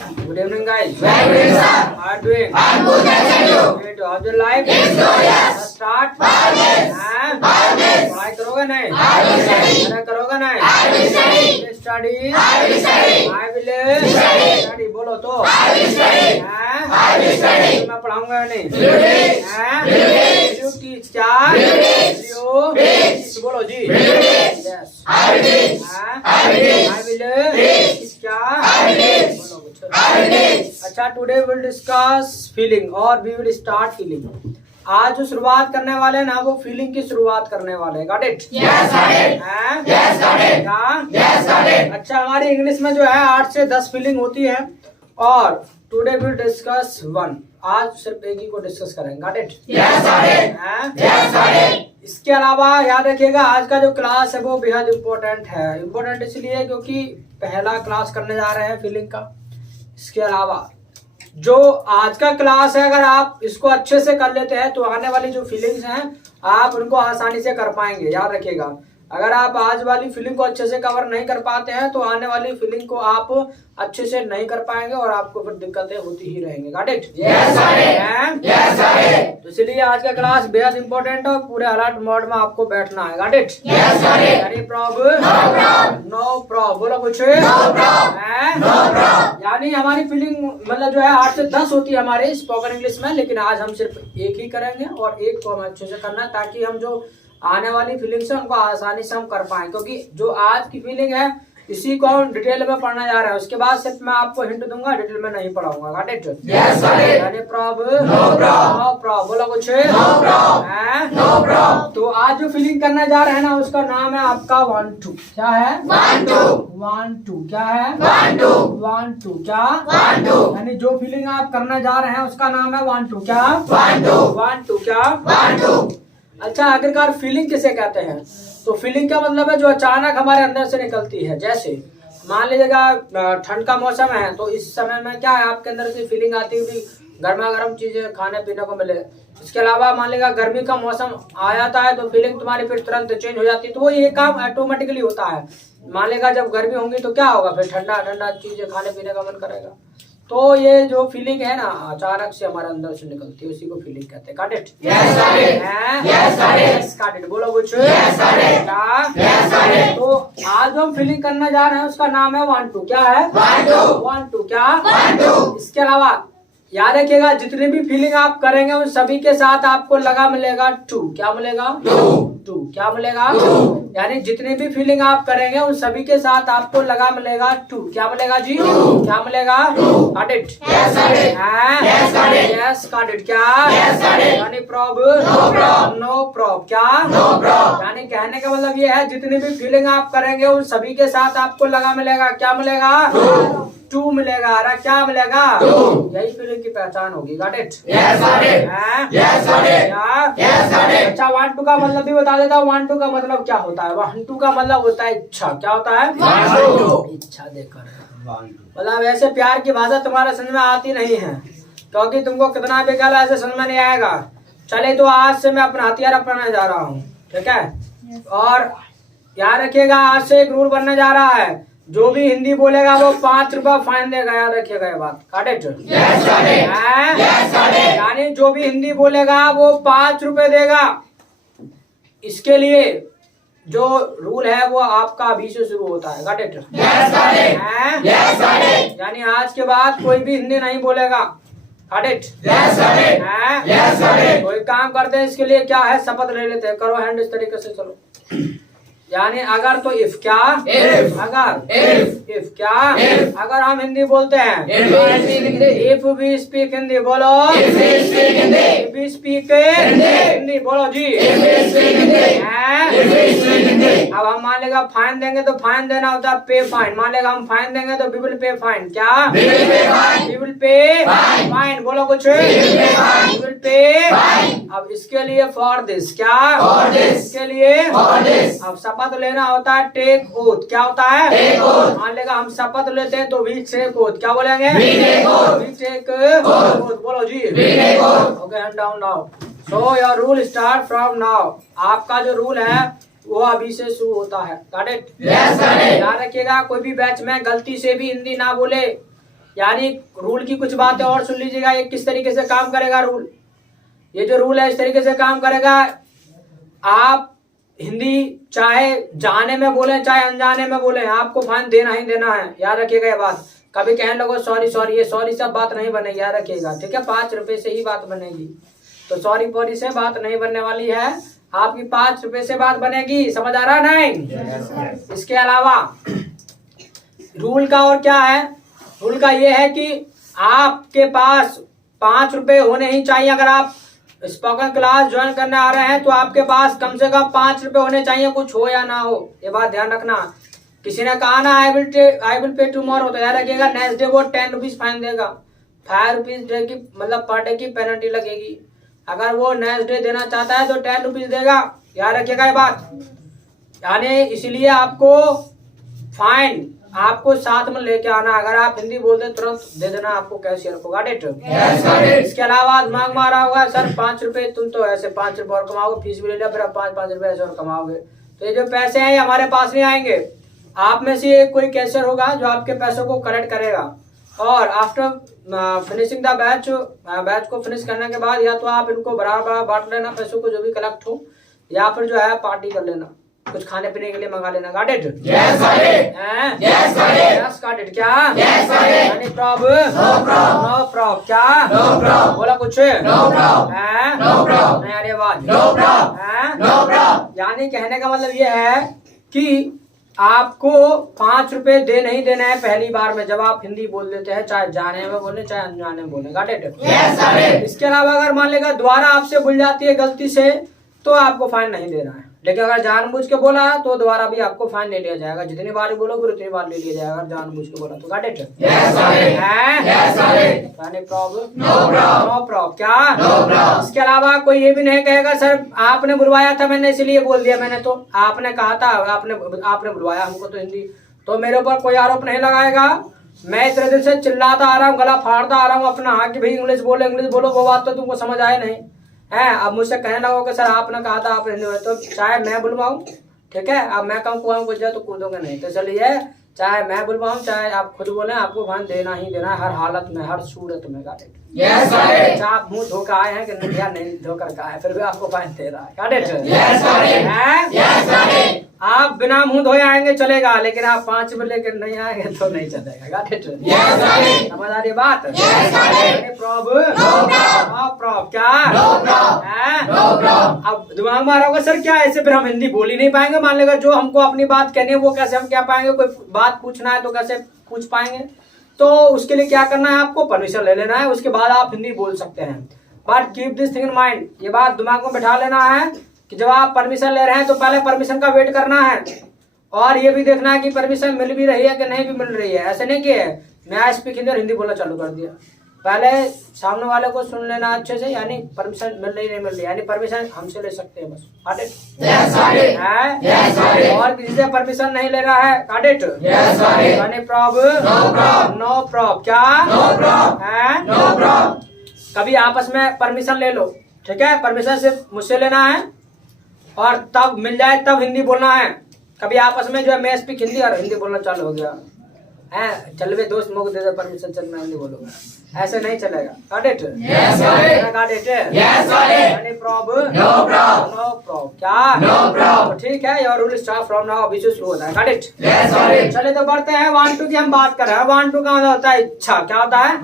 Good evening, guys. Very good, sir. How are you doing? I'm good, thank you. Great. How's your life? It's glorious. Let's start. Always. हाँ? Always. पढ़ाई करोगे नहीं? I will study. मेरा करोगे नहीं? I will study. Study. I will study. I will Study. study. बोलो तो. I will study. हाँ? I will study. मैं पढ़ाऊंगा नहीं. You teach. हाँ? You teach. You teach क्या? You teach. You Teach. बोलो जी. You teach. Yes. I will teach. हाँ? I will teach. I will Teach. क्या? I will teach. बोलो कुछ. I will teach. अच्छा, टुडे विल डिस्कस फीलिंग और we will start feeling. आज जो शुरुआत करने वाले हैं ना, वो फीलिंग की शुरुआत करने वाले हैं। Got it? Yes, got it. हैं? Yes, got it. क्या? Yes, got it. अच्छा, हमारी इंग्लिश में जो है 8 से 10 फीलिंग होती है और टुडे विल डिस्कस 1। आज सिर्फ एक ही को डिस्कस करेंगे। Got it? Yes, got it. हैं? Yes, got it. इसके अलावा याद रखिएगा, आज का जो क्लास है वो बेहद इम्पोर्टेंट है। इम्पोर्टेंट इसलिए क्योंकि पहला क्लास करने जा रहे हैं फीलिंग का। इसके अलावा जो आज का क्लास है, अगर आप इसको अच्छे से कर लेते हैं तो आने वाली जो फीलिंग्स हैं आप उनको आसानी से कर पाएंगे। याद रखिएगा, अगर आप आज वाली फीलिंग को अच्छे से कवर नहीं कर पाते हैं तो आने वाली फीलिंग को आप अच्छे से नहीं कर पाएंगे और आपको फिर दिक्कतें होती ही रहेंगी। Got it? Yes, got it. Yes, got it. तो इसलिए आज का क्लास बेहद इंपॉर्टेंट है और पूरे अलर्ट मोड में आपको बैठना है। Got it? Yes, got it. यानी problem No problem. No problem बोलो कुछ No problem. हैं? No problem. यानी हमारी फीलिंग मतलब जो है 8 से 10 होती है हमारे स्पोकन इंग्लिश में, लेकिन आज हम सिर्फ एक ही करेंगे और एक को हम अच्छे से करना है ताकि हम जो आने वाली फीलिंग्स है उनको आसानी से हम कर पाए। क्योंकि जो आज की फीलिंग है इसी को हम डिटेल में पढ़ना जा रहे हैं। उसके बाद सिर्फ मैं आपको हिंट दूंगा, डिटेल में नहीं पढ़ाऊंगा। Got it? Yes, got it. यानी problem No problem. No problem बोलो कुछ No problem. हैं? No problem. तो आज जो फीलिंग करने जा रहे हैं ना, उसका नाम है आपका 1 2। क्या है? 1 2. 1 2 क्या है? 1 2. 1 2 क्या? 1 2. यानी जो फीलिंग आप करने जा रहे हैं उसका नाम है 1 2 क्या? 1 2. 1 2 क्या? 1 2. अच्छा, आखिरकार फीलिंग किसे कहते हैं? तो फीलिंग का मतलब है जो अचानक हमारे अंदर से निकलती है। जैसे मान लीजिएगा ठंड का मौसम है तो इस समय में क्या है, आपके अंदर से फीलिंग आती है गर्मा गर्म चीजें खाने पीने को मिले। इसके अलावा मान लीजिएगा गर्मी का मौसम आ जाता है तो फीलिंग तुम्हारी फिर तुरंत चेंज हो जाती है। तो वो ये काम ऑटोमेटिकली होता है। मान लीजिएगा जब गर्मी होगी तो क्या होगा, फिर ठंडा ठंडा चीजें खाने पीने का मन करेगा। तो ये जो फीलिंग है ना, अचानक से हमारे अंदर से निकलती है, उसी को फीलिंग कहते हैं। Got it? Yes, got it. Yes, got it. Yes, got it. बोलो कुछ Yes, got it. क्या? Yes, got it. तो आज जो हम फीलिंग करने जा रहे हैं उसका नाम है 1 2। क्या है? 1 2. 1 2 क्या? 1 2. इसके अलावा याद रखिएगा, जितनी भी फीलिंग आप करेंगे उन सभी के साथ आपको लगा मिलेगा 2। क्या मिलेगा? 2 क्या मिलेगा? 2. यानी जितनी भी फीलिंग आप करेंगे उन सभी के साथ आपको लगा मिलेगा 2। क्या मिलेगा जी? 2. क्या मिलेगा? 2. Got it? Yes, got it. Yes, got it. Yes got it. क्या? Yes, got it. यानी problem No problem. No problem क्या? No problem. यानी कहने का मतलब ये है, जितनी भी फीलिंग आप करेंगे उन सभी के साथ आपको लगा मिलेगा। क्या मिलेगा? 2 मिलेगा। अरे क्या मिलेगा? 2. यही फीलिंग की पहचान होगी। Got it? Yes, got it. हैं? Yes, got it. क्या? Yes, got it. अच्छा, 1 2 का मतलब भी बता देता हूँ। 1 2 का मतलब क्या होता है? 1 2 का मतलब होता है इच्छा। क्या होता है? 1 2. इच्छा देकर। मतलब ऐसे प्यार की भाषा तुम्हारे समझ में आती नहीं है, क्योंकि तुमको कितना भी कहला ऐसे समझ में नहीं आएगा। चले तो आज से मैं अपना हथियार अपनाने जा रहा हूँ, ठीक है? और याद रखिएगा, आज से एक रूल बनने जा रहा है, जो भी हिंदी बोलेगा वो 5 रुपया फाइन देगा। याद रखिएगा ये बात। Got it? Yes, got it. हैं? Yes, got it. यानी जो भी हिंदी बोलेगा वो 5 रुपए देगा। इसके लिए जो रूल है वो आपका अभी से शुरू होता है। Got it? Yes, got it. हैं? Yes, got it. यानी आज के बाद कोई भी हिंदी नहीं बोलेगा। Got it? Yes, got it. हैं? Yes, got it. कोई काम करते हैं, इसके लिए क्या है, शपथ ले लेते हैं। करो हैंड इस तरीके से, चलो। यानी अगर तो इफ क्या? If. अगर If. क्या? If. अगर हम हिंदी बोलते हैं, If we speak Hindi. If we speak Hindi बोलो। If we speak Hindi. If we speak Hindi. Hindi बोलो जी। If we speak Hindi. हैं? If we speak Hindi. अब हम मान लेगा फाइन देंगे तो फाइन देना होता है पे फाइन। मान लेगा हम फाइन देंगे तो वी विल पे फाइन। क्या? We will pay fine. We will pay Fine. Fine. बोलो कुछ। We will pay fine. We will pay Fine. अब इसके लिए फॉर दिस। क्या? For this. इसके लिए For this. अब शपथ लेना होता है टेक ओथ। क्या होता है? Take oath. मान लेगा हम शपथ लेते हैं तो वी टेक ओथ। क्या बोलेंगे? We take oath. We take Oath. Oath. बोलो जी। We take oath. Okay, hand down now. So your rule start from now. आपका जो रूल है वो अभी से शुरू होता है। Got it? Yes, got it. याद रखिएगा, कोई भी बैच में गलती से भी हिंदी ना बोले। यानी रूल की कुछ बातें और सुन लीजिएगा, ये किस तरीके से काम करेगा रूल। ये जो रूल है इस तरीके से काम करेगा, आप हिंदी चाहे जाने में बोले चाहे अनजाने में बोले, आपको फाइन देना ही देना है। याद रखिएगा ये बात। कभी कहने लगो सॉरी सॉरी, ये सॉरी सब बात नहीं बनेगी, याद रखिएगा, ठीक है। 5 रुपए से ही बात बनेगी, तो सॉरी पोरी से बात नहीं बनने वाली है, आपकी 5 रुपए से बात बनेगी। समझ आ रहा नहीं? इसके अलावा रूल का और क्या है, रूल का ये है कि आपके पास 5 रुपए होने ही चाहिए। अगर आप स्पोकन क्लास ज्वाइन करने आ रहे हैं तो आपके पास कम से कम 5 रुपए होने चाहिए, कुछ हो या ना हो, ये बात ध्यान रखना। किसी ने कहा ना आई विल पे टुमारो, तो याद रखिएगा नेक्स्ट डे वो 10 रुपीज फाइन देगा। 5 रुपीज डे की मतलब पर डे की पेनल्टी लगेगी। अगर वो नेक्स्ट डे देना चाहता है तो 10 रुपीज देगा, याद रखिएगा ये बात। यानी इसलिए आपको फाइन आपको साथ में लेके आना। अगर आप हिंदी बोलते तुरंत दे देना आपको कैशियर को, गॉट इट? इसके अलावा दिमाग मारा होगा सर 5 रुपए, तुम तो ऐसे 5 रुपए और कमाओगे, फीस भी ले लिया, फिर आप 5 रुपए ऐसे और कमाओगे, तो ये जो पैसे हैं ये हमारे पास नहीं आएंगे। आप में से एक कोई कैशियर होगा जो आपके पैसों को कलेक्ट करेगा, और आफ्टर फिनिशिंग द बैच को फिनिश करने के बाद या तो आप इनको बराबर बांट लेना पैसों को जो भी कलेक्ट हो, या फिर जो है पार्टी कर लेना, कुछ खाने पीने के लिए मंगा लेना। Got it? Yes got it? क्या एनी प्रॉब्लम? No problem. क्या नो प्रॉब्लम? बोला कुछ? No problem? No problem? नहीं, अरे आवाज नो प्रॉब्लम? No problem? यानी कहने का मतलब ये है कि आपको 5 रुपए दे नहीं देना है पहली बार में जब आप हिंदी बोल देते हैं, चाहे जाने में बोले चाहे अनजाने में बोले। Got it? इसके अलावा अगर मान लेगा दोबारा आपसे भूल जाती है गलती से, तो आपको फाइन नहीं देना है। लेकिन अगर जानबूझ के बोला तो दोबारा भी आपको फाइन ले लिया जाएगा। जितनी बार बोलोगे उतनी बार ले लिया जाएगा, अगर जानबूझ के बोला तो। Got it? Any problem? No problem. क्या? इसके अलावा कोई ये भी नहीं कहेगा सर आपने बुलवाया था मैंने इसलिए बोल दिया, मैंने तो आपने कहा था, आपने बुलवाया हमको तो हिंदी, तो मेरे ऊपर कोई आरोप नहीं लगाएगा। मैं इतने दिन से चिल्लाता आ रहा हूँ, गला फाड़ता आ रहा हूँ अपना कि भाई इंग्लिश बोलो, वो बात तो तुमको समझ आए नहीं है। अब मुझसे कहने लगो कि सर आपने कहा था आपने हिंदी, तो चाहे मैं बुलवाऊं, ठीक है, अब मैं कहूँ कुआं कुछ जाए तो कूदोगे नहीं, तो चलिए चाहे मैं बुलवाऊं चाहे आप खुद बोले, आपको फाइन देना ही देना है, हर हालत में, हर सूरत में। Got it? यस आप मुंह धोकर आए हैं कि नहीं धोकर का है, फिर भी आपको फाइन दे रहा है। Got it? आप बिना मुंह धोए आएंगे चलेगा, लेकिन आप 5 रुपए लेकर नहीं आएंगे तो नहीं चलेगा। Got it? समझ आ रही बात? प्रॉब्लम? क्या? अब दिमाग मारा होगा सर क्या ऐसे फिर हम हिंदी बोल ही नहीं पाएंगे। मान लेगा जो हमको अपनी बात कहनी है वो कैसे हम क्या पाएंगे, कोई बात पूछना है तो कैसे पूछ पाएंगे। तो उसके लिए क्या करना है, आपको परमिशन ले लेना है, उसके बाद आप हिंदी बोल सकते हैं। But keep this thing in mind, ये बात दिमाग में बैठा लेना है कि जब आप परमिशन ले रहे हैं तो पहले परमिशन का वेट करना है, और ये भी देखना है कि परमिशन मिल भी रही है कि नहीं भी मिल रही है। ऐसे नहीं कि मैं आई स्पीक हिंदी और हिंदी बोलना चालू कर दिया, पहले सामने वाले को सुन लेना अच्छे से, यानी परमिशन मिल रही नहीं मिल रही, यानी परमिशन हमसे ले सकते हैं बस। Got it? और किसी से परमिशन नहीं ले रहा है। Got it? Any problem? No problem. क्या? कभी आपस में परमिशन ले लो, ठीक है, परमिशन सिर्फ मुझसे लेना है, और तब मिल जाए तब हिंदी बोलना है। कभी आपस में जो है मैं स्पीक हिंदी और हिंदी बोलना चालू हो गया है, चल वे दोस्त मुझे दे दे परमिशन, चल मैं हिंदी बोलूंगा, ऐसे नहीं चलेगा। Got it? Got it? Any problem? No problem. क्या? तो ठीक है, your rule start from now, अभी से शुरू होता है। Got it? चले तो बढ़ते हैं 1 2 की हम बात कर रहे हैं। 1 2 का मतलब होता है इच्छा। क्या होता है? अब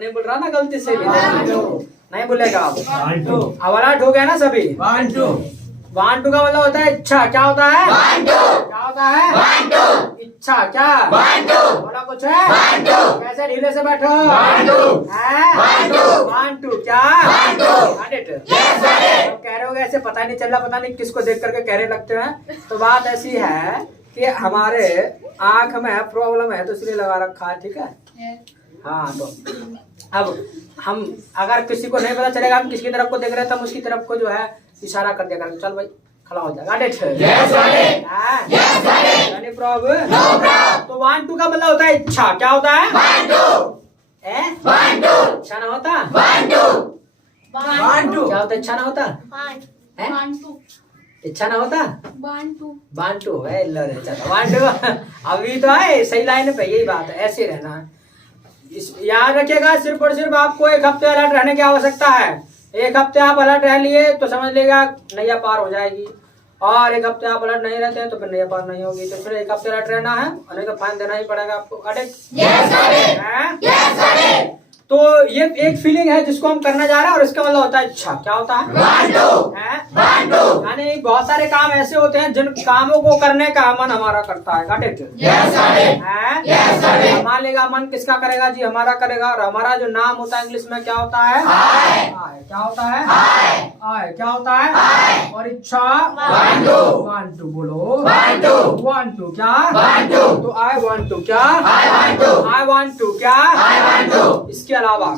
नहीं बोल रहा ना गलती से भी, नहीं बोलेगा अब। अब अलर्ट हो गया ना सभी। 1 2 का मतलब होता है इच्छा। क्या होता है? क्या होता है? इच्छा। क्या? बोला कुछ है? कैसे ढीले से बैठो? 1 2 क्या? कह रहे हो ऐसे पता नहीं चल रहा, पता नहीं किसको देख करके कहने लगते हैं। तो बात ऐसी है कि हमारे आंख में प्रॉब्लम है तो इसलिए लगा रखा है, ठीक है। हाँ, तो अब हम अगर किसी को नहीं पता चलेगा हम किसकी तरफ को देख रहे हैं, तब उसकी तरफ को जो है इशारा कर दिया करेंगे, चल भाई खड़ा हो जाएगा। Any problem? तो 1 2 का मतलब होता है इच्छा। क्या होता है? इच्छा ना होता? क्या होता है? इच्छा ना होता? इच्छा ना होता बांटू बांटू है बांटू अभी तो है सही लाइन पे, यही बात है, ऐसे रहना है। याद रखिएगा, सिर्फ और सिर्फ आपको एक हफ्ते अलर्ट रहने की आवश्यकता है। एक हफ्ते आप अलर्ट रह लिए तो समझ लेगा नैया पार हो जाएगी, और एक हफ्ते आप अलर्ट नहीं रहते हैं तो फिर नैया पार नहीं होगी। तो फिर एक हफ्ते अलर्ट रहना है और नहीं तो फाइन देना ही पड़ेगा आपको। तो ये एक फीलिंग है जिसको हम करना जा रहे हैं, और इसका मतलब होता है इच्छा। क्या होता है? यानी बहुत सारे काम ऐसे होते हैं जिन कामों को करने का मन हमारा करता है। Got it? मान लेगा मन किसका करेगा जी? हमारा करेगा। और हमारा जो नाम होता है इंग्लिश में क्या होता है? क्या होता है? आय। क्या होता है? और इच्छा वांट टू बोलो। वांट टू क्या? तो आई वांट टू क्या? आई वांट टू क्या? इसके अलावा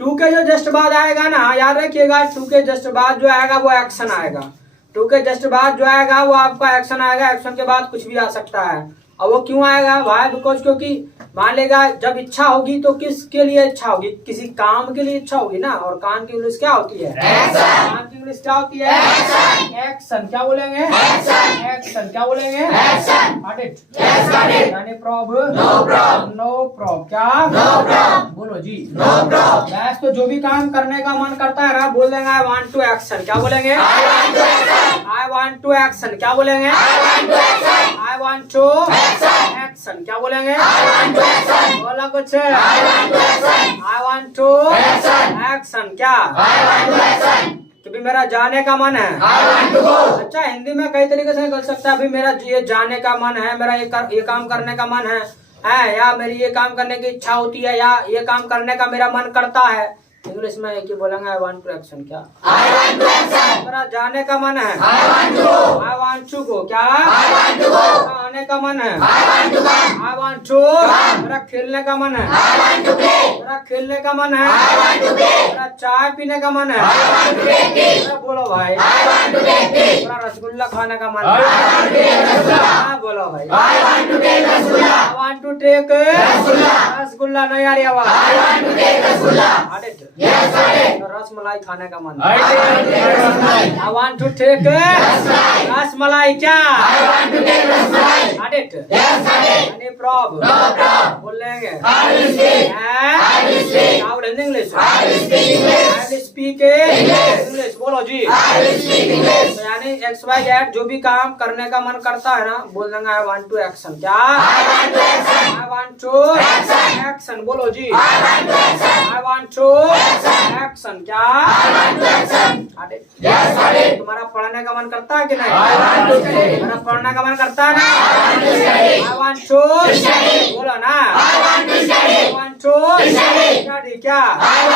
टू के जो जस्ट बाद आएगा ना, याद रखिएगा, टू के जस्ट बाद जो आएगा वो एक्शन आएगा। टू के जस्ट बाद जो आएगा वो आपका एक्शन आएगा। एक्शन के बाद कुछ भी आ सकता है। और वो क्यों आएगा? वाई? बिकॉज क्योंकि मान लेगा जब इच्छा होगी तो किसके लिए इच्छा होगी? किसी काम के लिए इच्छा होगी ना। और काम की इंग्लिश क्या होती है? काम की इंग्लिश क्या होती है? एक्शन। क्या बोलेंगे? एक्शन। क्या बोलेंगे? यानी नो प्रॉब क्या? बोलो जी। बस तो जो भी काम करने का मन करता है ना, बोल देंगे आई वांट टू एक्शन। क्या बोलेंगे? I want to action. क्या बोलेंगे? I want to action. क्या बोलेंगे? बोला कुछ? I want to action. क्या? कि मेरा जाने का मन है। अच्छा, हिंदी में कई तरीके से निकल सकता है। अभी मेरा ये जाने का मन है, मेरा ये काम करने का मन है, या मेरी ये काम करने की इच्छा होती है, या ये काम करने का मेरा मन करता है। इंग्लिश में एक ही बोलेंगे आई वांट टू एक्शन। क्या? मेरा जाने का मन है। I want to go. क्या? आने का मन है। I want to. मेरा खेलने का मन है। मेरा खेलने का मन है। मेरा चाय पीने का मन है। मेरा बोलो भाई। मेरा रसगुल्ला खाने का मन है। बोलो भाई। I want to take rasgulla. नहीं आ रही आवाज? रसमलाई खाने का मन। I want to take rasmalai. क्या? बोलेंगे इंग्लिश। Speak English. बोलो जी। यानी XYZ जो भी काम करने का मन करता है ना, बोल देंगे आई वांट टू एक्शन। क्या? I want to action. बोलो जी। I want to action. क्या? तुम्हारा पढ़ने का मन करता है कि नहीं? तुम्हारा पढ़ने का मन करता है ना? I want to. बोलो ना। I want to study. क्या? आई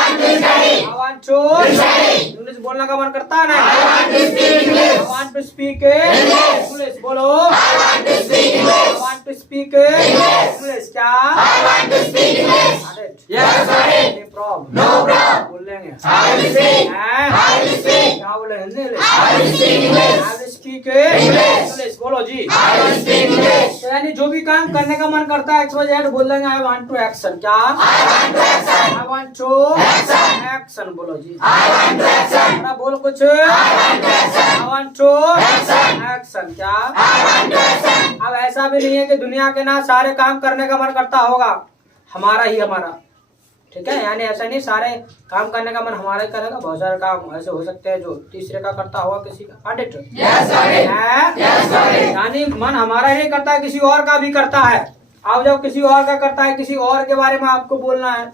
वांट टू इंग्लिश बोलने का मन करता है ना? I want to speak English. बोलो I want to speak English. क्या? बोलेंगे क्या बोलेंगे? इंग्लिश। बोलो जी। यानी जो भी काम करने का मन करता है XYZ बोल देंगे आई वांट टू एक्शन। क्या? I want to action. बोलो जी। बोल कुछ। I want to action. क्या? अब ऐसा भी नहीं है कि दुनिया के ना सारे काम करने का मन करता होगा हमारा ही हमारा। ठीक है, यानी ऐसा नहीं सारे काम करने का मन हमारा ही करेगा। बहुत सारे काम ऐसे हो सकते हैं जो तीसरे का करता होगा, किसी का। यानी मन हमारा ही नहीं करता है, किसी और का भी करता है। अब जब किसी और का करता है, किसी और के बारे में आपको बोलना है,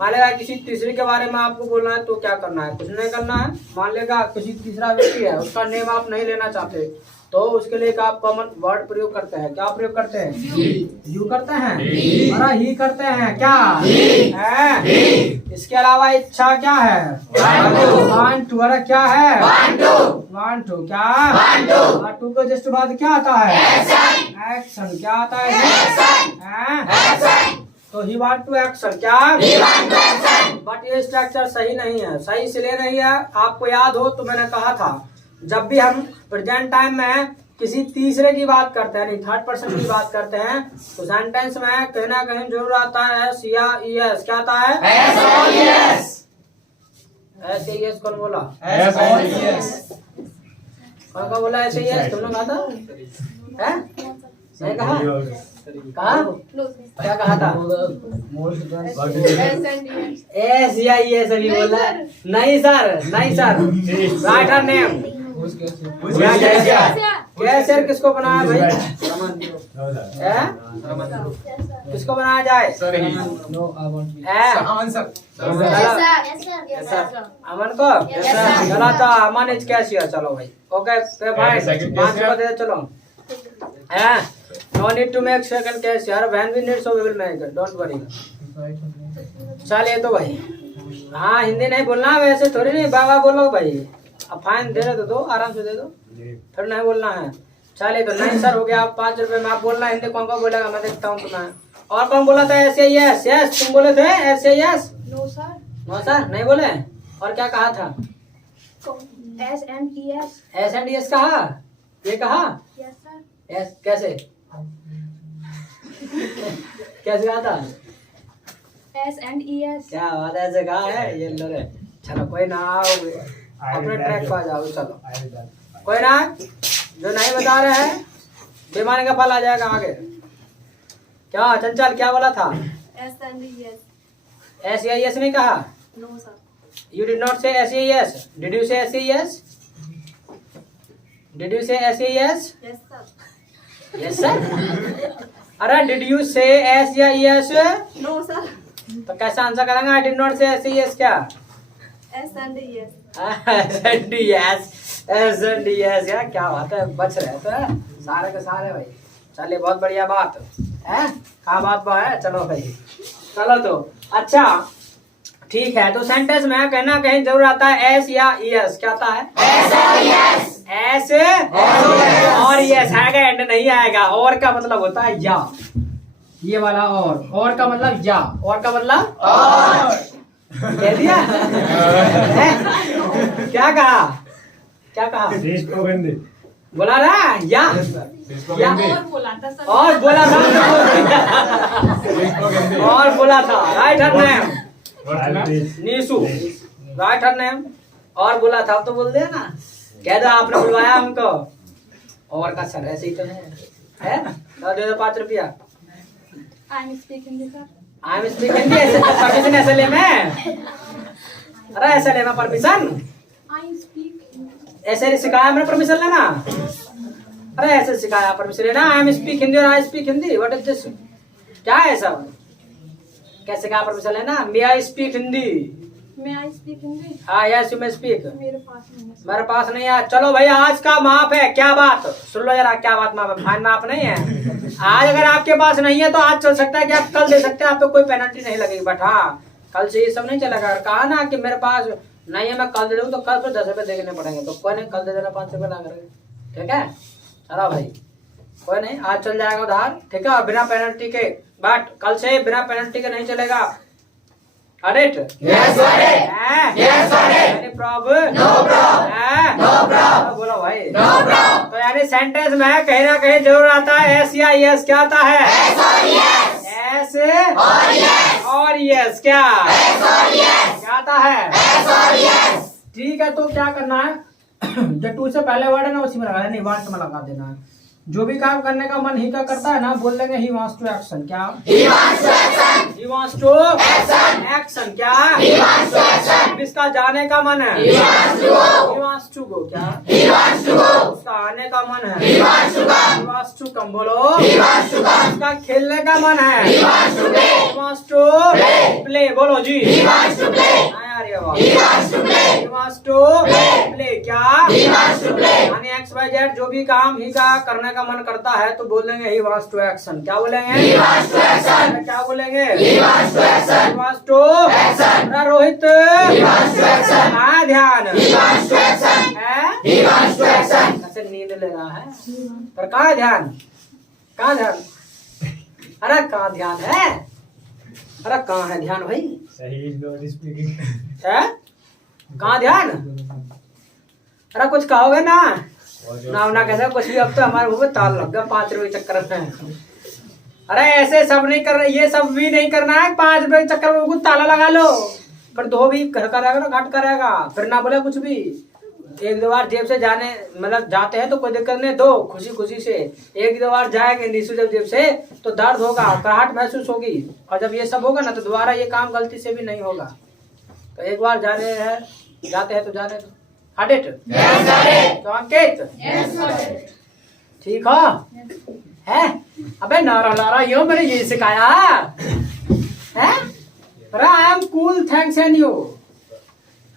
मान लेगा किसी तीसरे के बारे में आपको बोलना है, तो क्या करना है? कुछ नहीं करना है। मान लेगा किसी तीसरा व्यक्ति है, उसका नेम आप नहीं लेना चाहते, तो उसके लिए आप कॉमन वर्ड प्रयोग करते हैं। क्या प्रयोग करते हैं? यू करते हैं और ही करते हैं। क्या है? इसके अलावा इच्छा क्या है? Want to. अरे क्या है? Want to. क्या? और टू के जस्ट बाद क्या आता है? एक्शन। क्या आता है? तो ही वांट टू एक्शन। क्या? बट ये स्ट्रक्चर सही नहीं है। सही इसलिए नहीं है, आपको याद हो तो मैंने कहा था, जब भी हम प्रेजेंट टाइम में किसी तीसरे की बात करते हैं, नहीं थर्ड पर्सन की बात करते हैं, तो सेंटेंस में कहीं ना कहीं जरूर आता है एस या ईएस। क्या आता है? एस। कौन बोला? कौन कौन बोला ऐसे ही है? तुमने कहा था? हैं? नहीं कहा? कहा? क्या कहा था? एस या एस अभी बोला? नहीं सर, नहीं sir. Right her name. Cashier किसको बनाया भाई? हैं? किसको बनाया जाए? अमन को? चलो तो अमन इज कैशियर। चलो भाई ओके भाई 5 रुपए दे चलो। No need to make second cashier when we need so we will make it don't worry. चलिए तो भाई हाँ हिंदी नहीं बोलना वैसे थोड़ी नहीं बाबा बोलो भाई। अब फाइन दे रहे तो दो आराम से दे दो फिर नहीं बोलना है। चलिए तो नहीं सर हो गया। आप 5 रुपए में आप बोलना हिंदी कौन कौन बोलेगा मैं देखता हूँ तुम्हें। और कौन बोला था ऐसे यस यस तुम बोले थे ऐसे yes? No sir. No sir नहीं बोले। और क्या कहा था? S&ES। S&ES कहा? ये कहा? Yes sir. एस कैसे? कैसे कहा था? S&ES। क्या बात है ऐसे कहा है ये लो रे। चलो कोई ना आओ अपने ट्रैक पर जाओ। चलो कोई ना जो नहीं बता रहे हैं बेमानी का फल आ जाएगा आगे। क्या चंचल क्या बोला था? S&ES। एस या यस नहीं कहा? No sir. You did not say SES. Did you say SES? Did you say SES? Yes sir. Yes sir. अरे did you say S या ES? No sir. तो कैसे आंसर करेंगे? I did not say SES क्या? S&ES। SNDS SNDS यार क्या बात है बच रहे थे सारे के सारे भाई। चलिए बहुत बढ़िया बात है। क्या बात है? चलो भाई चलो तो अच्छा ठीक है। तो सेंटेंस में कहना कहीं जरूर आता है एस या ईएस। क्या आता है? एस और यस आएगा एंड नहीं आएगा। और का मतलब होता है या ये वाला और का मतलब या और का मतलब कह दिया क्या कहा? क्या कहा? बोला ना या और बोला था सर। और बोला था और बोला था। Right her name Neesu. Right her name और बोला था तो बोल दिया ना। कह दो आपने बुलवाया हमको। और का सर ऐसे ही तो है? तो दे दो 5 रुपया। I am speaking sir. I am speaking permission ऐसे ले में। अरे ऐसे ले में परमिशन आई स्पीक। ऐसे सिखाया मैंने परमिशन लेना। अरे ऐसे सिखाया परमिशन लेना। आई एम स्पीक हिंदी और I speak Hindi. What is this? क्या है सब? कैसे कहा परमिशन लेना? मे आई स्पीक हिंदी। मैं आई स्पीक हिंदी। हाँ यस यू मे स्पीक। मेरे पास नहीं है। मेरे पास नहीं है। चलो भाई आज का माप है। क्या बात? सुन लो जरा क्या बात माप है? फाइन माप नहीं है आज। अगर आपके पास नहीं है तो आज चल सकता है कि आप कल दे सकते हैं। आप तो कोई पेनल्टी नहीं लगेगी। बट हाँ कल से ये सब नहीं चलेगा। कहा ना कि मेरे पास नहीं है मैं कल दे दूँ तो कल फिर 10 रुपए देने पड़ेंगे। तो कोई नहीं कल दे देना 5 रुपए ला करेंगे। ठीक है चलो भाई कोई नहीं आज चल जाएगा उधार। ठीक है और बिना पेनल्टी के। बट कल से बिना पेनल्टी के नहीं चलेगा। Alright? Yes, alright. Yes, alright. Any problem? No problem. No problem. बोलो भाई। No problem. तो यानी सेंटेंस में कहीं ना कहीं जरूर आता है एस या यस। क्या आता है? Yes or yes. एस और yes. और यस। क्या? Yes or yes. क्या आता है? Yes or yes. ठीक है तो क्या करना है जो टू से पहले वर्ड है ना उसी में लगा देना। नहीं वांट में लगा देना है। जो भी काम करने का मन ही का करता है ना बोल देंगे ही वांट्स टू एक्शन। क्या? He wants to action. He wants to Action. Action. क्या? He wants to action. इसका जाने का मन है। He wants to go. He wants to go। क्या? He wants to go. उसका आने का मन है। He wants to He come. wants to come। बोलो। He wants to come. उसका खेलने का मन है। He wants to play. He wants to Play. play। बोलो जी। He wants to play. हाँ यार ये बात। He wants to play. He wants to Play. play। क्या? He wants to play. यानी XYZ जो भी काम ही का करने का मन करता है तो बोल देंगे ही wants to action। क्या बोलेंगे? He wants to action. क्या बोलेंगे? He wants to action. He wants to Action. अरे Rohit He wants to action. हाँ ध्यान He wants to action. है। He wants to action. ऐसे नींद ले रहा है पर कहाँ है ध्यान? कहाँ ध्यान? अरे कहाँ ध्यान है? अरे कहाँ है ध्यान भाई? है? कहाँ ध्यान? अरे कुछ कहोगे ना? ना कैसे कुछ भी। अब तो हमारे मुंह में ताल लग गया 5 रुपए के चक्कर में। अरे ऐसे सब नहीं करना। ये सब भी नहीं करना है। 5 रुपए के चक्कर में कुछ ताला लगा लो। पर 2 भी घर का रहेगा ना घाट का रहेगा। फिर ना बोले कुछ भी। एक दो बार जेब से जाने मतलब जाते हैं तो कोई दिक्कत नहीं, दो खुशी खुशी से। एक दो बार जाएंगे निशु जब जेब से तो दर्द होगा, कराहट महसूस होगी, और जब ये सब होगा ना तो दोबारा ये काम गलती से भी नहीं होगा। तो एक बार जाते हैं तो जाने दो। Got it? तो अंकित ठीक हो है? अबे नारा नारा यो मैंने ये सिखाया है। I am cool thanks and you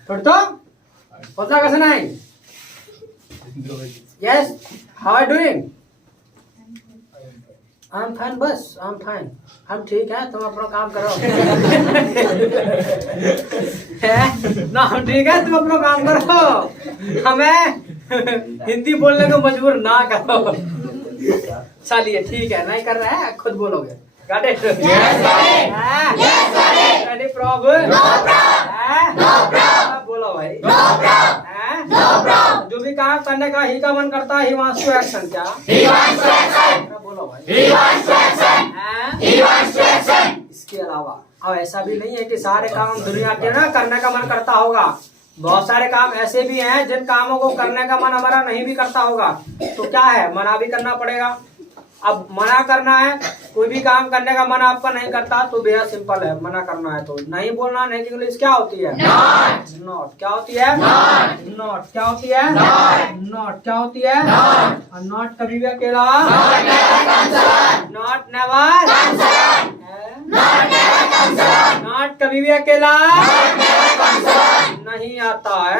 फिर तो पता कैसे नहीं। Yes how are doing? I am fine, बस आई एम फाइन, हम ठीक है, तुम अपना काम करो। ना हम ठीक है, तुम अपना काम करो, हमें हिंदी बोलने को मजबूर ना करो। चलिए ठीक है, नहीं कर रहे हैं खुद बोलोगे। Got it? Yes, got it. Yes, got it. Any problem? No problem. No problem. बोलो भाई। No problem. No problem. जो भी काम करने का ही का मन करता है, ही wants to action क्या? He wants to action. बोलो भाई। He wants to action. He wants to action. इसके अलावा अब ऐसा भी नहीं है कि सारे काम दुनिया के ना करने का मन करता होगा। बहुत सारे काम ऐसे भी हैं जिन कामों को करने का मन हमारा नहीं भी करता होगा, तो क्या है, मना भी करना पड़ेगा। अब मना करना है, कोई भी काम करने का मन आपका नहीं करता तो बेहद सिंपल है, मना करना है तो नहीं बोलना। नहीं की इंग्लिश क्या होती है? नॉट। क्या होती है? नॉट। क्या होती है? नॉट। क्या होती है? और नॉट कभी भी अकेला, नॉट नेवर, नॉट कभी भी अकेला नहीं आता है।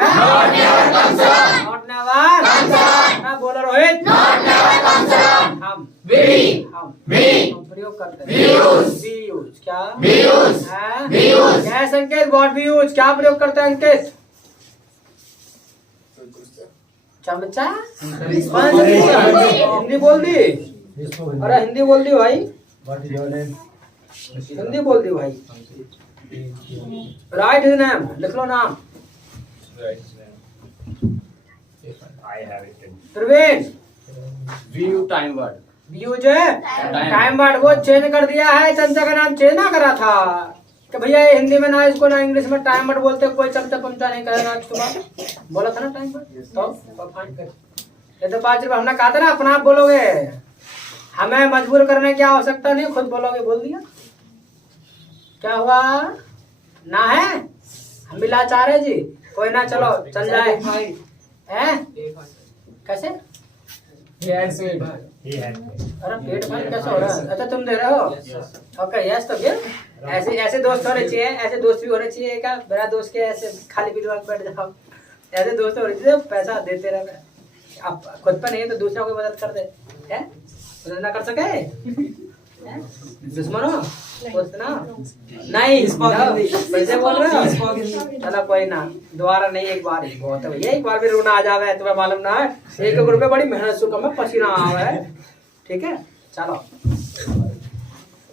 नॉट नेवर ना बोलो रोहित। हम प्रयोग करते हैं। क्या संकेत? व्हाट वी यूज, क्या प्रयोग करते हैं अंकित? चमचा। हिंदी बोल दी, अरे हिंदी बोल दी भाई, हिंदी बोल दी भाई। राइट हिज नेम, लिख लो नाम। Praveen view time word, view जो है टाइम वर्ड वो चेंज कर दिया है। चमचा का नाम चेंज ना करा था कि भैया ये हिंदी में ना इसको ना इंग्लिश में टाइम वर्ड बोलते, कोई चमचा पमचा नहीं करेगा। सुबह बोला था ना टाइम वर्ड, तो फाइन कर। ये तो 5 रुपये हमने कहा था ना, अपना आप बोलोगे, हमें मजबूर करने की आवश्यकता नहीं, खुद बोलोगे। बोल दिया, क्या हुआ ना है? हम भी लाचार है जी, कोई ना, चलो चल जाए। कैसे? अरे पेट फाइन कैसे हो रहा है? अच्छा तुम दे रहे हो? Okay yes. तो फिर ऐसे दोस्त होने चाहिए, ऐसे दोस्त भी होने चाहिए क्या? मेरा दोस्त के ऐसे खाली पीने बैठ जाओ, ऐसे दोस्त होने चाहिए, पैसा देते रहे। आप खुद पर नहीं तो दूसरा कोई मदद कर दे, है मदद ना कर सके दुश्मन हो दोस्त ना नहीं। पैसे बोल रहे हो, चलो कोई ना, दोबारा नहीं, एक बार ही बहुत है भैया। एक बार भी रोना आ जावे, तुम्हें मालूम ना है, 1 रुपए बड़ी मेहनत से कम है, पसीना आवे है, ठीक है। चलो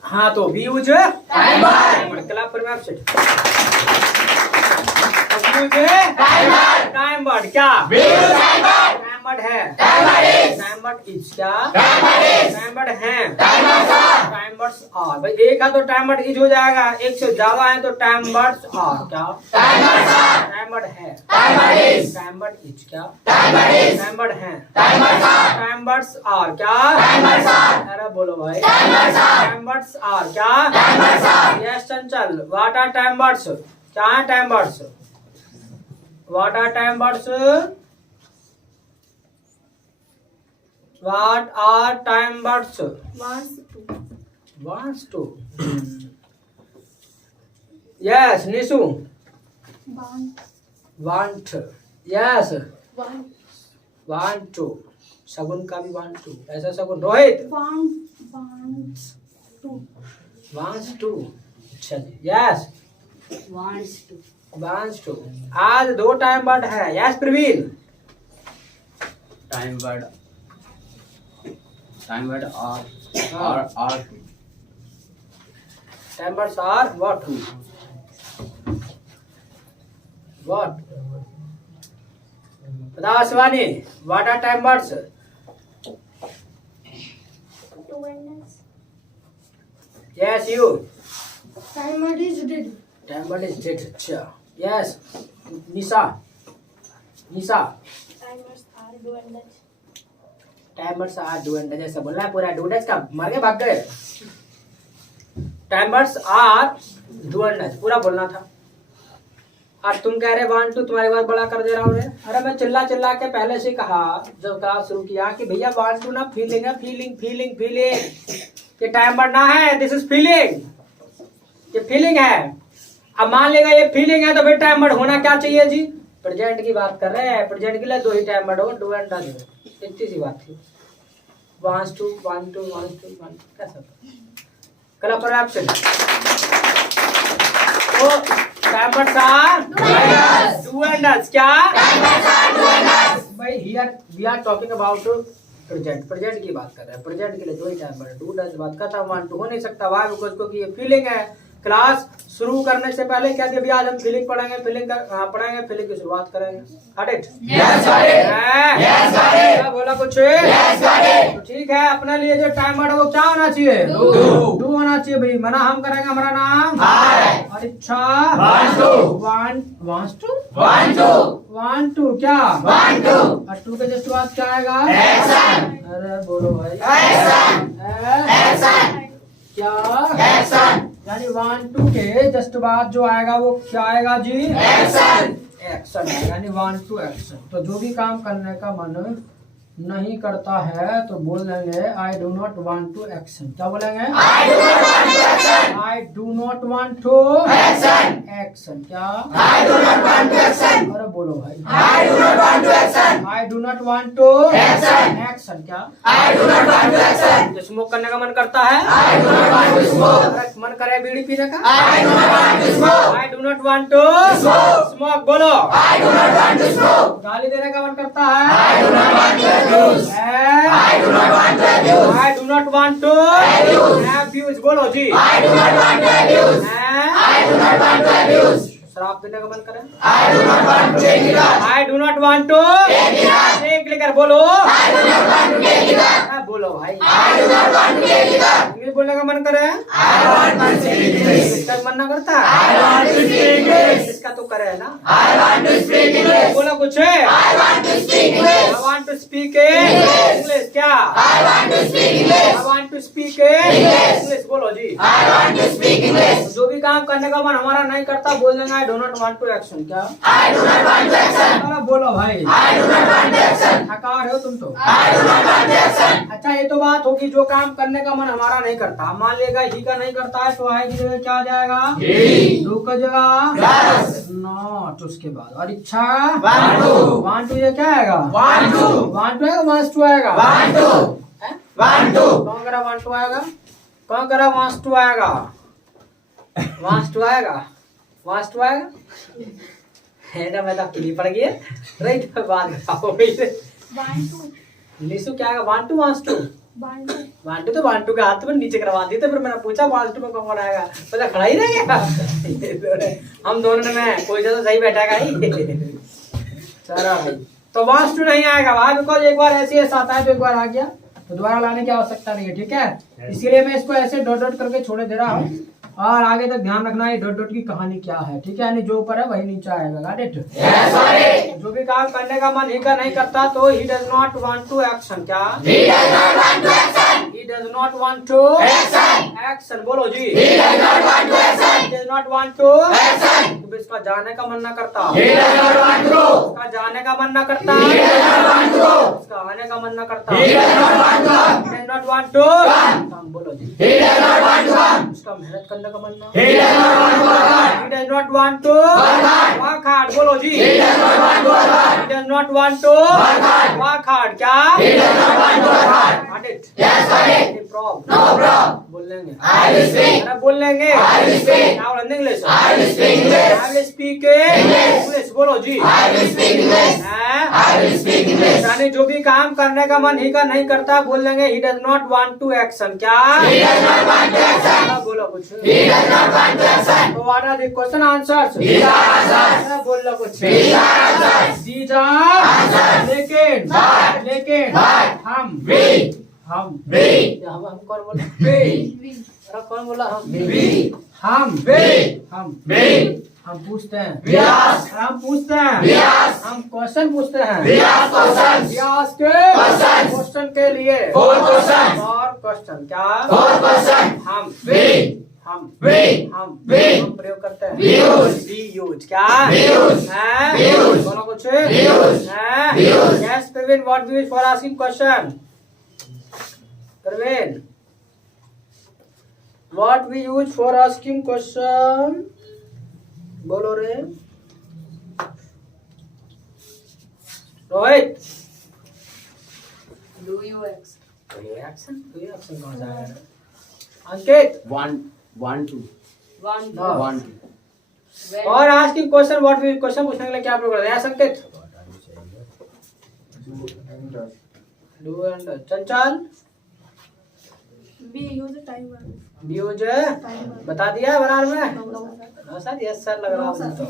हाँ, तो भी यूज क्लब पर मैप सेट टाइम वर्ड क्या? टाइम वर्ड है, टाइम वर्ड इज क्या? टाइम वर्ड है, टाइम वर्ड्स आर। भाई एक है तो टाइम वर्ड इज हो जाएगा, एक से ज्यादा है तो टाइम वर्ड्स आर क्या? टाइम वर्ड है, टाइम वर्ड इज क्या? टाइम वर्ड है, टाइम वर्ड्स आर क्या? अरे बोलो भाई, टाइम वर्ड्स आर क्या? Yes Chanchal, what are time words? क्या है time words? What are time words? What are time words? Wants to. Yes, Nisu. Want. Yes. Want to. शगुन का भी want to. ऐसा शगुन। रोहित. Wants to. अच्छा जी। Yes. Wants to. आज 2 time word है। Yes Praveen. Time word are, time words are what? What? बताओ Shivani, what are time words? Yes you. Time word is did. Time word is date. अच्छा yes Nisha. ईसा Timers are do and that. Timers are do and जैसे बोलना है पूरा डूडज का मर गए भाग गए टाइमर्स आर डू एंड पूरा बोलना था और तुम कह रहे 1 2 तुम्हारी बात बड़ा कर दे रहा हूँ रे। अरे मैं चिल्ला चिल्ला के पहले से कहा जब क्लास शुरू किया कि भैया 1 2 ना फीलिंग है फीलिंग फीलिंग फीलिंग ये टाइम बढ़ना है दिस इज फीलिंग ये फीलिंग है। अब मान लेगा ये फीलिंग है तो फिर टाइम बढ़ होना क्या चाहिए जी प्रेजेंट की बात कर रहे हैं प्रेजेंट के लिए दो ही टाइम बढ़ होगा डू एंड डज इतनी सी बात थी 1 2 1 2 1 2 1 कैसा कल पर आप चलिए तो timers are do and does क्या भाई here we are talking about present की बात कर रहे हैं प्रेजेंट के लिए दो ही टाइम बढ़ डू डज बात करता 1 2 हो नहीं सकता वाई बिकॉज क्योंकि ये फीलिंग है। क्लास शुरू करने से पहले क्या दिया आज हम फीलिंग पढ़ेंगे पढ़ेंगे फीलिंग की शुरुआत करेंगे Got it? क्या बोला कुछ तो ठीक है अपने लिए जो टाइम बढ़ा वो क्या होना चाहिए डू होना चाहिए भाई मना हम करेंगे हमारा नाम और इच्छा 1 2 क्या 1 2 और 2 के जस्ट बाद क्या आएगा अरे बोलो भाई क्या यानी 1 2 के जस्ट बाद जो आएगा वो क्या आएगा जी एक्शन यानी 1 2 एक्शन। तो जो भी काम करने का मन नहीं करता है तो बोल देंगे I do not want to action. क्या बोलेंगे I do not want to action क्या अरे बोलो भाई I do not want to action क्या तो स्मोक करने का मन करता है मन करे बीड़ी पीने का I do not want to smoke बोलो गाली देने का मन करता है I do not want to abuse बोलो जी I do not want to abuse शराब पीने का मन करे I do not want to take liquor बोलो बोलो भाई इंग्लिश बोलने का मन करे इसका मन ना करता इसका तो करे ना बोलो कुछ I want to speak English क्या I want to speak English बोलो जी I want to speak English। जो भी काम करने का मन हमारा नहीं करता बोल देंगे I do not want to action क्या I do not want to action बोलो भाई I do not want to action थका रहे हो तुम तो I do not want to action। अच्छा ये तो बात होगी जो काम करने का मन हमारा नहीं करता मान लेगा ही का नहीं करता है तो आएगी जगह क्या आ जाएगा डू का जगह नॉट उसके बाद और इच्छा want to ये क्या आएगा want to आएगा wants to आएगा want to कौन करा want to आएगा कौन करा wants to आएगा wants to आएगा है ना मैं तो अकेली पड़ गई रही तो बात बताओ निशु क्या आएगा want to want to के हाथ में नीचे करवा दी तो फिर मैंने पूछा want to में कौन आएगा पता खड़ा ही रहेगा हम दोनों में कोई तो सही बैठेगा ही सारा भाई तो wants to नहीं आएगा वहां बिकॉज एक बार ऐसे आता है तो एक बार आ गया तो दोबारा लाने की आवश्यकता नहीं है ठीक है। इसीलिए मैं इसको ऐसे डॉट डॉट करके छोड़े दे रहा हूँ और आगे तक ध्यान रखना है डॉट डॉट की कहानी क्या है ठीक है यानी जो ऊपर है वही नीचे आएगा गॉट इट। जो भी काम करने का मन ही का नहीं करता तो he does not want to action क्या he does not want to action बोलो जी he does not want to तो इसका जाने का मन ना करता इसका जाने का मन ना करता इसका आने का मन ना करता डज नॉट वांट टू बोलो जी इसका मेहनत करने का मन ना he does not want to work hard बोलो जी he does not want to work hard क्या he does not want to work hard got it yes got it no problem बोल लेंगे I will speak अरे बोल लेंगे I will speak क्या बोलेंगे English I will speak English I will speak English बोलो जी I will speak English I will speak English यानी जो भी काम करने का मन ही का नहीं करता बोल लेंगे he does not want to action क्या he does not want to action बोलो कुछ he does not want to action तो what are the question answers these are answers बोल लो कुछ these are answers these are answers लेकिन हम कौन बोला हम हम पूछते हैं, We ask. हम पूछते हैं, We ask. हम क्वेश्चन पूछते हैं, We ask questions. We ask के Questions. क्वेश्चन के लिए For questions. और क्वेश्चन क्या For question. हम We. हम We. हम We. हम प्रयोग करते हैं, We use. We use क्या We use. हैं? We use. बोलो कुछ We use. हैं? We use. Yes Praveen, what we use for asking question? Praveen, what we use for asking question? बोलो रे रोहित। रिएक्शन कौन सा है? अंकित, 1 2 हाँ। 1 2 और asking question, what we question पूछने के लिए क्या प्रयोग करते हैं संकेत? Do and Chanchal, We use a timer. Use बता दिया बराबर में? हाँ सर, यस सर लग रहा है तो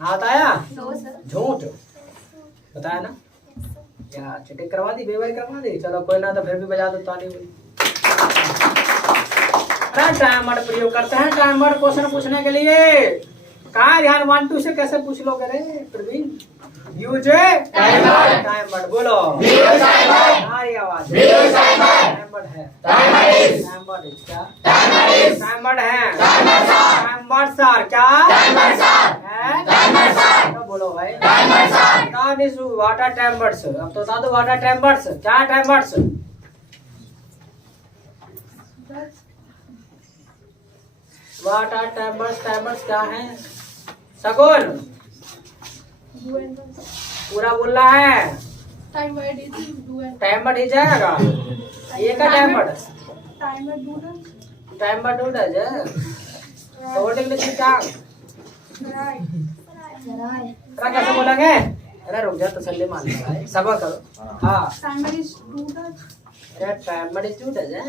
आता आया No, sir. झूठ बताया ना क्या? चिटिंग करवा दी, बेवारी करवा दी। चलो कोई ना, तो फिर भी बजा दो ताली हुई। अरे टाइम वर्ड प्रयोग करते हैं, टाइम वर्ड क्वेश्चन पूछने के लिए। कहाँ ध्यान 1 2 से कैसे पूछ लोगे रे प्रवीण? यूज टाइम वर्ड बोलो। We use time word. हमारी आवाज We use time word. Time word है, Time word is. Time word is क्या? Time word is. Time word है, Time words are. Time word sir क्या Time words are. है? Time words are. क्या बोलो भाई? Time words are. बता दीजिए व्हाट आर टाइम वर्ड्स। अब तो बता दो व्हाट आर टाइम वर्ड्स। क्या है time words? What are time words? Time words क्या है? सगुन Do and does. पूरा बोल रहा है। Time word is do and time word ही जाएगा ये का time word? time word do does. Time word do does है तो वर्ड इंग्लिश में क्या? Right. क्या कैसे बोलेंगे? अरे रुक जा, तसल्ली मान लो भाई, सब्र करो। हाँ Time word is do does. अरे time word is do does है।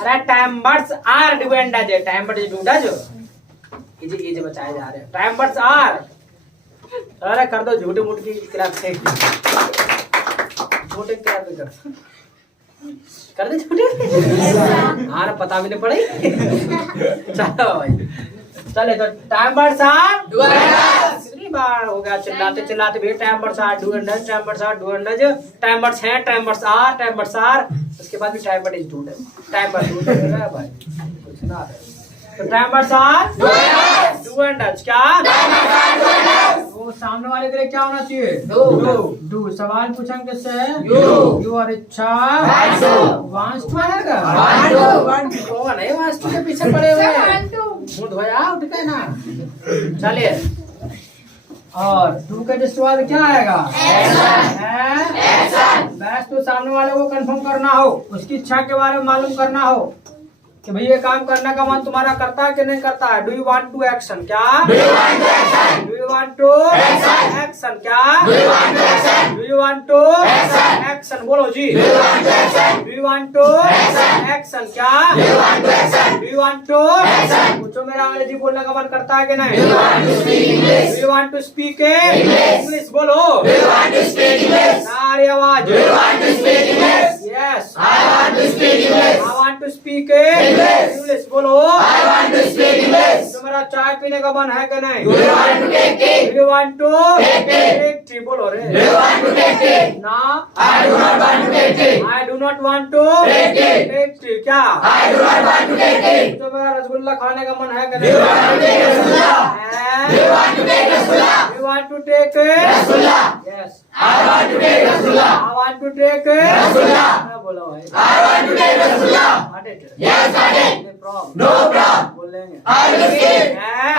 अरे time words are do and does है, time word is do does. Easy easy बचाए जा रहे हैं। टाइम वर्ड्स आर, अरे कर दो झूठी मूठ की क्लैप से, झूठे क्लैप कर दे झूठे। हाँ ना, पता भी नहीं पड़ी। चलो भाई, चले तो time words are Do and does. कितनी बार हो गया चिल्लाते चिल्लाते भी? Time words are do and does, time words are do and does, time words हैं, time words are, time words are, उसके बाद भी time word is do does, time word do does है भाई, कुछ ना है। तो time words are Do and does. Do and does क्या? Time words are do and does. वो सामने वाले के लिए क्या होना चाहिए? डू। सवाल पूछेंगे किससे? यू और इच्छा Want to. वांस टू आएगा। Want to. कौन है वांस टू के पीछे पड़े हुए हैं? Want to. मुंह धोया उठ के ना। चलिए, और डू के जिस सवाल क्या आएगा? Action. बस तो सामने वाले को कंफर्म करना हो, उसकी इच्छा के बारे में मालूम करना हो कि भाई ये काम करने का मन तुम्हारा करता है कि नहीं करता है। Do you want to action क्या? Do you want to action? Do you want to Action. Action क्या? Do you want to action? Do you want to Action. Action बोलो जी। Do you want to action? Do you want to Action. Action क्या? Do you want to action? Do you want to Action. पूछो, मेरा अंग्रेजी बोलने का मन करता है कि नहीं? Do you want to speak English? Do you want to speak English. English बोलो। Do you want to speak English? सारी आवाज। Do you want to speak English? Yes, I want to speak English. I want to speak English. English बोलो। I want to speak English. तुम्हारा चाय पीने का मन है कि नहीं? Do you want to take tea? Do you want to Take tea. Take tea बोलो रे। Do you want to take tea? ना, I do not want to take tea. I do not want to Take tea. Take tea क्या? I do not want to take tea. तो मेरा रसगुल्ला खाने का मन है कि Do you want to take rasgulla? Do you नहीं? want to take rasgulla? You want to take Rasgulla. Yes, I want to take rasgulla. I want to take rasgulla. बोलो भाई। I want to take rasgulla. Got it? Yes, got it. No problem. No problem. बोल लेंगे। I will speak.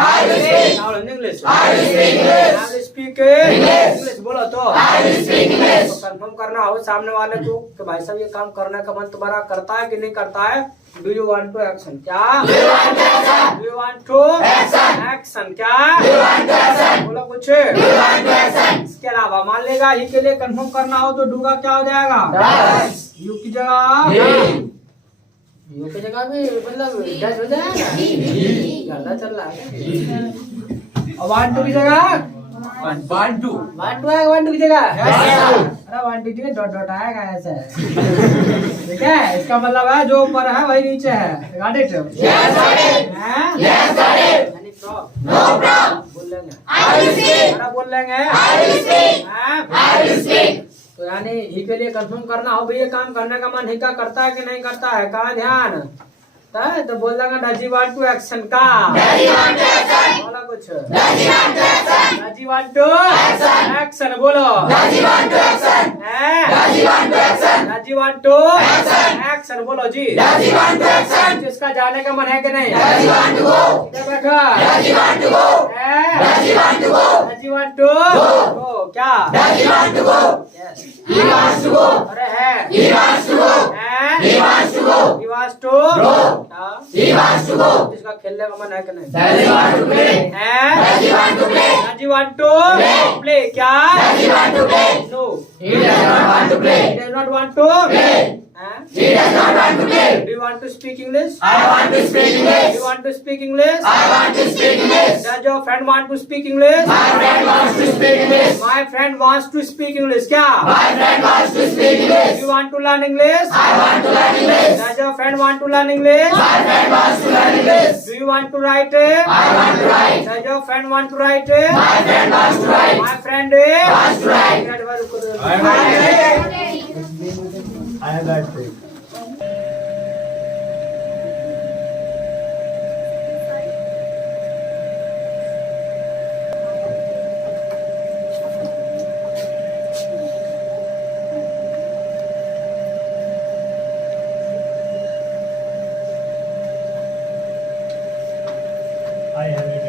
I will speak. Now in English. I will speak English. I will speak English. English बोलो तो। I will speak English. तो confirm करना हो सामने वाले को कि भाई साहब ये काम करने का मन तुम्हारा करता है कि नहीं करता है। Do you want to action क्या? Do you want to action? Do you want to Action. Action क्या? Do you want to action? बोलो कुछ। Do you want to action? इसके अलावा मान लेगा ही के लिए कंफर्म करना हो तो डू का क्या हो जाएगा? Does. यू की जगह He. यू की जगह भी मतलब डज हो जाएगा। गलत चल रहा है। और वांट टू की जगह Want to. वन टू आएगा, वन टू की जगह। Yes, sir. अरे वन टू की जगह डॉट डॉट आएगा ऐसे। ठीक है, इसका मतलब है जो ऊपर है वही नीचे है। Got it? Yes, got it. हैं? Yes, got it. यानी नो प्रॉब्लम बोल लेंगे I will speak. हमारा बोल लेंगे I will speak. हाँ? I will speak. तो यानी ही के लिए कंफर्म करना हो भाई ये काम करने का मन ही का करता है कि नहीं करता है कहाँ ध्यान तो बोल देंगे does he want to action का Does he want to action? बोला कुछ Does he want to action? Does he want to action बोलो Does he want to action? Does he want to action? Does he want to Action. Action बोलो जी Does he want to action? जिसका जाने का मन है कि नहीं Does he want to go? इधर बैठा Does he want to go? Does he want to go? Does he want to Go. क्या Does he want to go? Yes. He wants to go. अरे है He wants to go. He wants to go. He wants to Go. हाँ? He wants to go. जिसका खेलने का मन है कि नहीं Does he want to play? हैं? Does he want to play? Does he want to Play. play? क्या? Does he want to play? No. He does not want to He play. does not want to Play. हैं? He does not want to play. Do you want to speak English? I want to speak Do English. you want to speak English? I want to speak English. Does your friend want to speak English? My friend wants to speak English. My friend wants to speak English. क्या? My friend wants to speak Do English. you want to learn English? I want to learn English. Does your friend want to learn English? My friend wants to learn English. Do you want to write it? I want to write. Does your friend want to write it? My friend wants to write. My friend is Wants to write. I am that thing. I have it.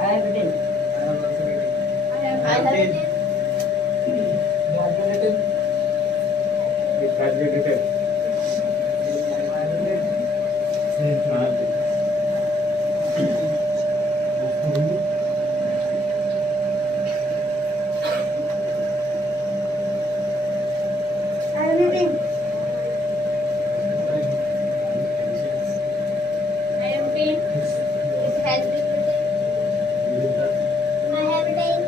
I have it. I have it. I am pain. It has been I have it.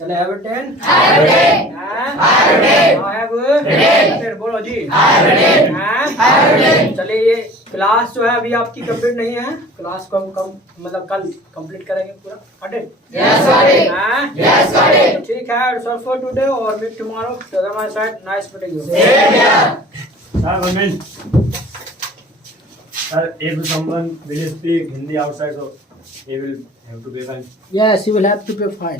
चले have a 10 I have a 10. हाँ? I have a 10. I have a 10. फिर बोलो जी I have a 10. हाँ? I have a 10. चलिए ये class जो है अभी आपकी कंप्लीट नहीं है क्लास को हम कम मतलब कल कंप्लीट करेंगे पूरा अटेंड Yes, got it. हाँ? Yes, got it. तो ठीक है इट्स ऑल फॉर टुडे और meet tomorrow to the my side nice meeting you Same here. Sir, one minute. Sir, if someone will speak Hindi outside, so he will have to pay fine. Yes you will have to pay fine